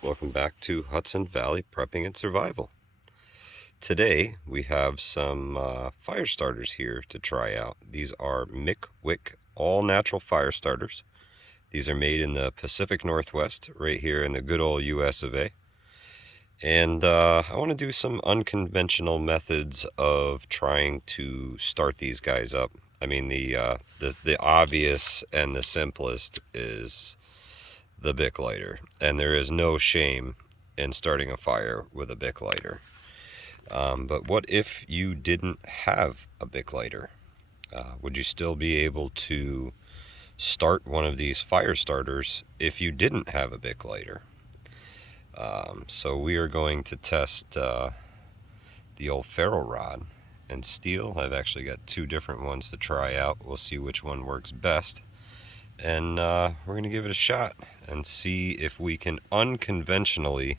Welcome back to Hudson Valley Prepping and Survival. Today we have some fire starters here to try out. These are MickWick all-natural fire starters. These are made in the Pacific Northwest, right here in the good old US of A. And I want to do some unconventional methods of trying to start these guys up. I mean, the obvious and the simplest is the Bic lighter, and there is no shame in starting a fire with a Bic lighter. But what if you didn't have a Bic lighter? Would you still be able to start one of these fire starters if you didn't have a Bic lighter? So we are going to test the old ferro rod and steel. I've actually got two different ones to try out. We'll see which one works best. And we're going to give it a shot and see if we can unconventionally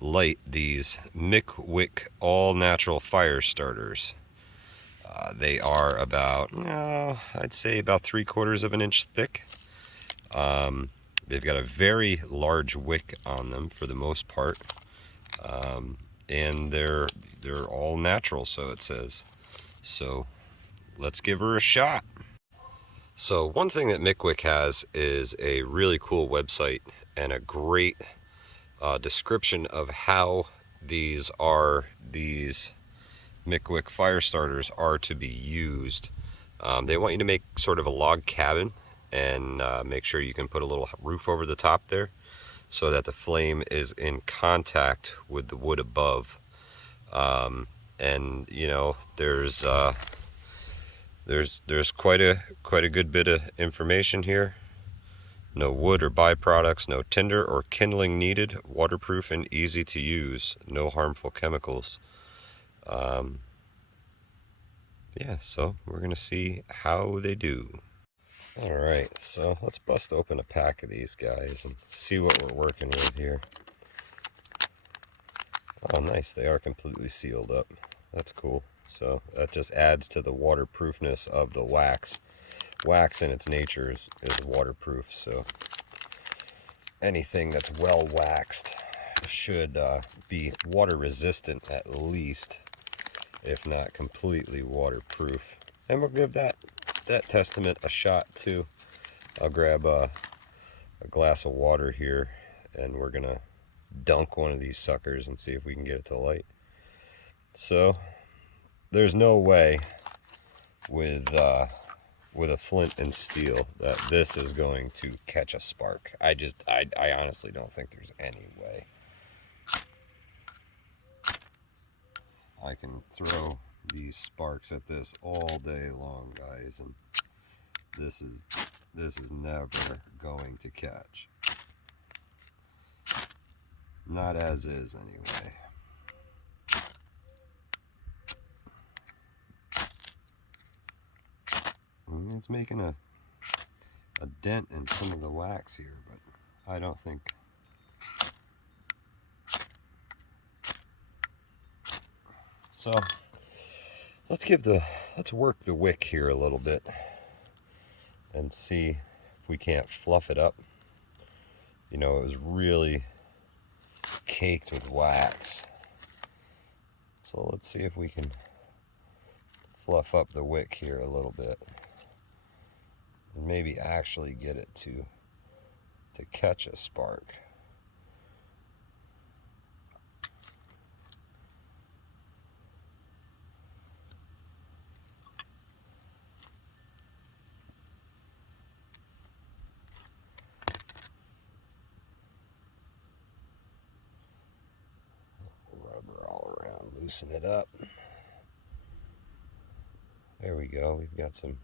light these MickWick all-natural fire starters. They are about, I'd say about 3/4 of an inch thick. They've got a very large wick on them for the most part, and they're all natural, so it says. So let's give her a shot. So one thing that MickWick has is a really cool website and a great description of how these MickWick fire starters are to be used. They want you to make sort of a log cabin and make sure you can put a little roof over the top there so that the flame is in contact with the wood above. And you know, there's quite a good bit of information here. No wood or byproducts, no tinder or kindling needed, waterproof and easy to use, no harmful chemicals. Yeah, so we're gonna see how they do. All right, so let's bust open a pack of these guys and see what we're working with here. Oh, nice, they are completely sealed up. That's cool. So that just adds to the waterproofness of the wax. Wax in its nature is waterproof, so anything that's well waxed should be water resistant at least, if not completely waterproof. And we'll give that testament a shot too. I'll grab a glass of water here, and we're gonna dunk one of these suckers and see if we can get it to light. So there's no way with a flint and steel that this is going to catch a spark. I honestly don't think there's any way. I can throw these sparks at this all day long, guys, and this is never going to catch. Not as is, anyway. It's making a dent in some of the wax here, but I don't think. So let's work the wick here a little bit and see if we can't fluff it up. You know, it was really caked with wax. So let's see if we can fluff up the wick here a little bit and maybe actually get it to catch a spark. Rubber all around, loosen it up. There we go. We've got some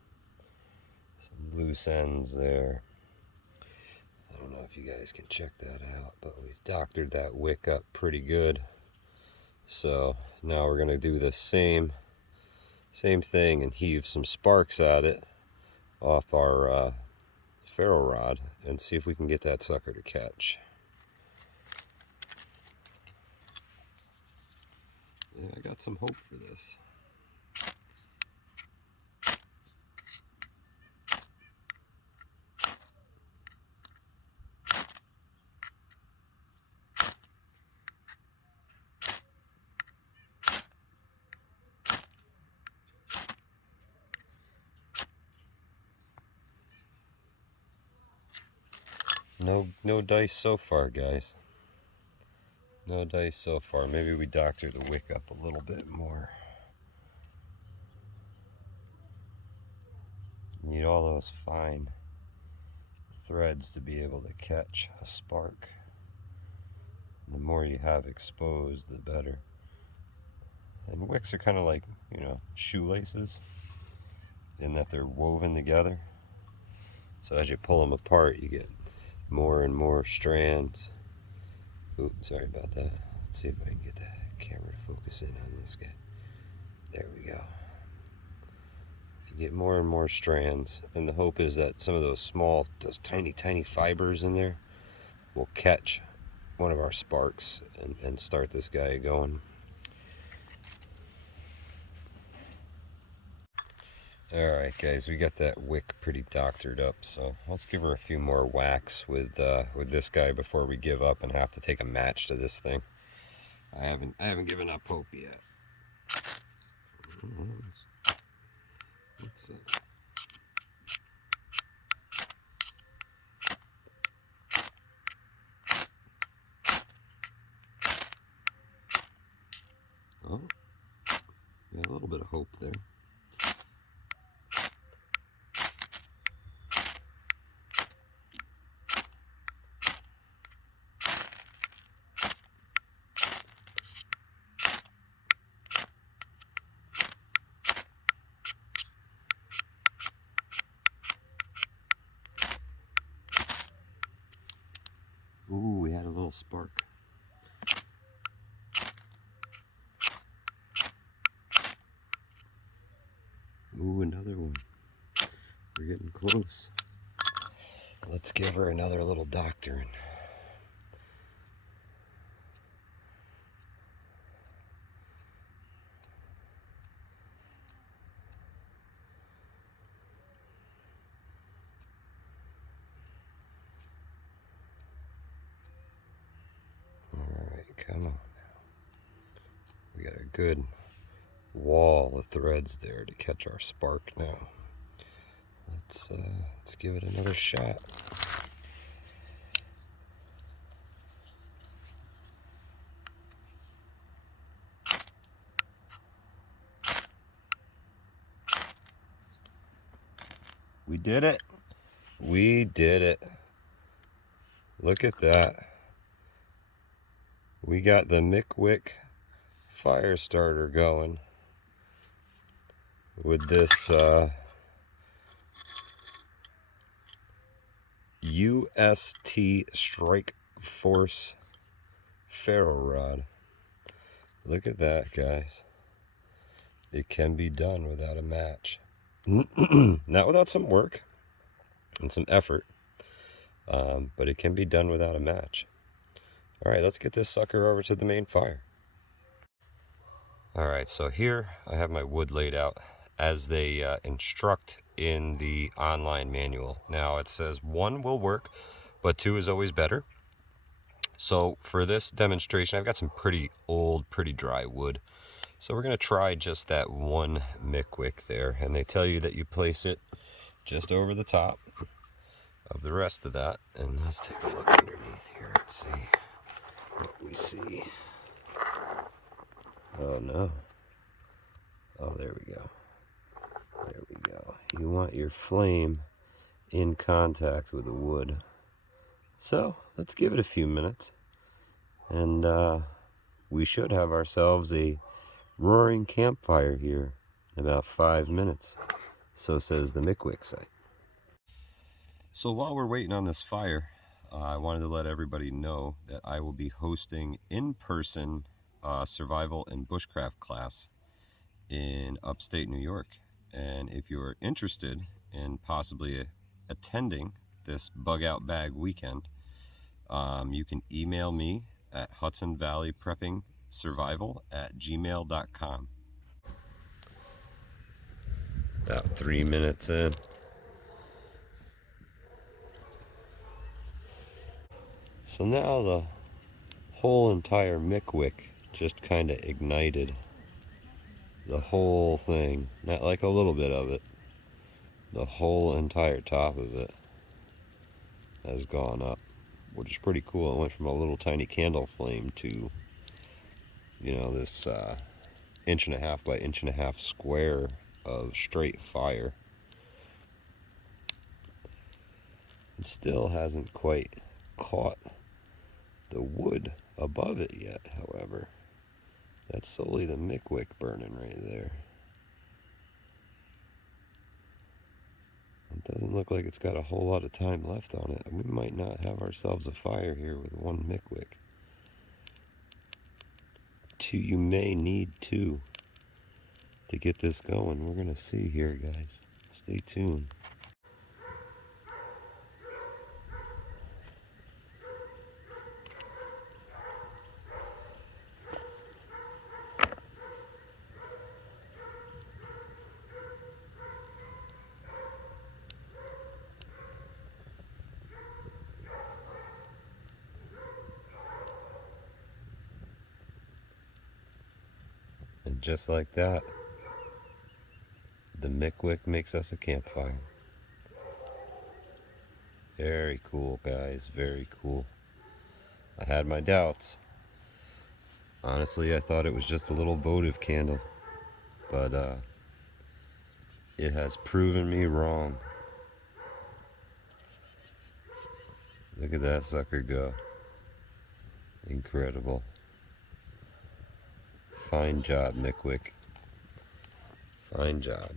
loose ends there. I don't know if you guys can check that out, but we've doctored that wick up pretty good. So now we're gonna do the same thing and heave some sparks at it off our ferro rod and see if we can get that sucker to catch. Yeah, I got some hope for this. No dice so far, guys. No dice so far. Maybe we doctor the wick up a little bit more. Need all those fine threads to be able to catch a spark. The more you have exposed, the better. And wicks are kind of like, shoelaces in that they're woven together. So as you pull them apart, you get more and more strands. Oops, sorry about that. Let's see if I can get the camera to focus in on this guy. There we go. You get more and more strands, and the hope is that some of those tiny fibers in there will catch one of our sparks and start this guy going. Alright guys, we got that wick pretty doctored up, so let's give her a few more whacks with this guy before we give up and have to take a match to this thing. I haven't given up hope yet. Let's see. Oh, got a little bit of hope there. Ooh, we had a little spark. Ooh, another one. We're getting close. Let's give her another little doctoring. Alright, come on now. We got a good wall of threads there to catch our spark now. Let's give it another shot. We did it. We did it. Look at that. We got the MickWick fire starter going with this UST Strike Force ferro rod. Look at that, guys. It can be done without a match. Not without some work and some effort, but it can be done without a match. All right, let's get this sucker over to the main fire. All right, so here I have my wood laid out as they instruct in the online manual. Now it says 1 will work, but 2 is always better. So for this demonstration, I've got some pretty old, pretty dry wood. So we're gonna try just that one MickWick there, and they tell you that you place it just over the top of the rest of that. And let's take a look underneath here and see what we see. Oh no. Oh, there we go. There we go. You want your flame in contact with the wood. So let's give it a few minutes, and we should have ourselves a roaring campfire here in about 5 minutes. So says the MickWick site. So while we're waiting on this fire, I wanted to let everybody know that I will be hosting in-person survival and bushcraft class in upstate New York. And if you're interested in possibly attending this bug out bag weekend, you can email me at hudsonvalleypreppingsurvival@gmail.com. About 3 minutes in. So now the whole entire MickWick just kind of ignited. The whole thing, not like a little bit of it. The whole entire top of it has gone up. which is pretty cool. It went from a little tiny candle flame to, you know, this 1.5 by 1.5 inch square of straight fire. It still hasn't quite caught the wood above it yet, however. That's solely the MickWick burning right there. It doesn't look like it's got a whole lot of time left on it. We might not have ourselves a fire here with one MickWick. You may need two to get this going. We're gonna see here, guys. Stay tuned. And just like that, the MickWick makes us a campfire. Very cool, guys. Very cool. I had my doubts. Honestly, I thought it was just a little votive candle, but it has proven me wrong. Look at that sucker go. Incredible. Fine job, MickWick. Fine job.